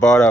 12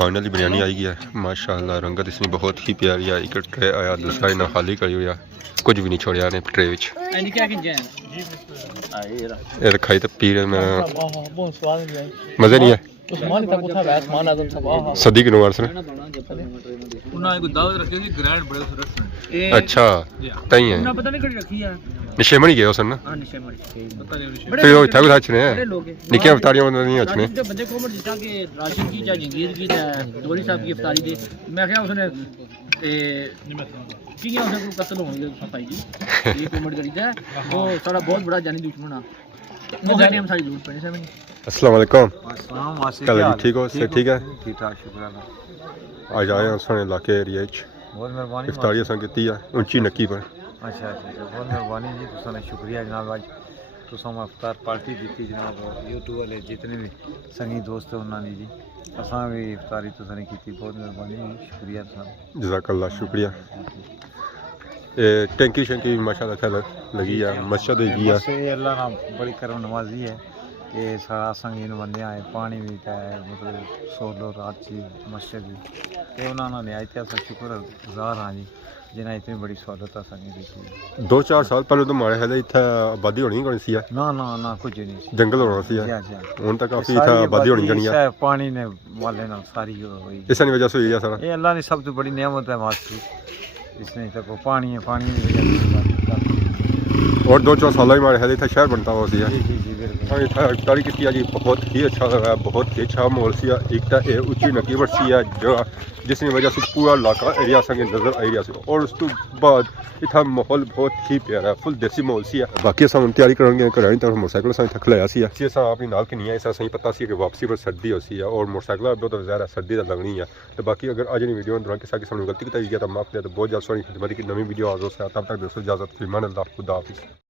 finally biryani आई गया माशाल्लाह रंगत इसमें बहुत ही प्यारी आई एक ट्रे आया दूसरा इन्हें खाली करी हुई कुछ भी नहीं छोड़ा ने ट्रे विच ये खाई तो पी रहे मैं मजे नहीं है सदी के नवार से अच्छा तई है निशेमणी गए उसन ना फिर वो था कुछ ने निके अवतारियों में नहीं अच्छे बंदे को मर जिता के राशिद की या जंगीर की दोरी साहब की इफ्तारी दे मैं क्या उसने की उसने को कत्ल हो गया भाई जी ये कमेंट करी था वो सारा बहुत बड़ा जानी दुश्मन है वो है हम सारी झूठ पड़े समझ अस्सलाम वालेकुम अस्सलाम वालेकुम कल ठीक हो से ठीक है ठीक ठाक शुक्र अल्लाह आज आए हैं सोने इलाके एरिया च बहुत मेहरबानी इफ्तारी असां कीती है ऊंची नक्की पर अच्छा बहुत मेहरबानी जी तुसां शुक्रिया जनाब आज तुसां इफ्तार पार्टी दी जनाब यूट्यूब वाले जितने भी संगी दोस्त उन्होंने जी असां भी इफ्तारी तुसां ने की बहुत मेहरबानी शुक्रिया तुसां जज़ाकल्लाह शुक्रिया ए टैंकी शैंकी माशाल्लाह अच्छा लगी है मस्जिद हैगी है से अल्लाह ना बड़ी करम नवाजी है ये सारा संगीन बंदे आए पानी भी है मतलब सोलो रात की मस्जिद भी ते उन्होंने ने आए थे असां शुक्रगुजार हाँ जी जिन्हें इतनी बड़ी सहूलत संगी दी 2-4 साल पहले तो हमारे हेले इतना आबादी होनी कोनी सी ना ना ना कुछ नहीं जंगल होना सी जी जी हुन तक काफी इतना आबादी होनी जानी है पानी ने वाले ना सारी हुई इस वजह से हुई है सारा ये अल्लाह ने सब तो बड़ी नेमत है वास्तु इसने तक पानी है पानी की वजह और 2-4 साल हमारे हेले इतना शहर बनता हुआ सी जी जी जी बिल्कुल हाँ इतना इफ्तारी की जी बहुत ही अच्छा लगा बहुत ही अच्छा माहौल सी एक तो ये उच्ची नकीबर सी है जो जिसकी वजह से पूरा इलाका एरिया संगे नजर आई रहा और उस तो बाद इतना माहौल बहुत ही प्यारा फुल देसी माहौल सी है बाकी अस तैयारी करेंगे करानी तो मोटरसाइकिल अस थक लाया सी अपनी नाल कि नहीं है इस पता सी कि वापसी पर सर्दी होती है और मोटरसाइकिल बहुत ज़्यादा सर्दी का लगनी है तो बाकी अगर अज वीडियो दौरान किसी किसी ने गलती की तो माफ किया तो बहुत जल्द सोनी खिदमत की नवी वीडियो आ तब तक दोस्तों इजाजत फिल्मान अल्लाह खुदा हाफिज़।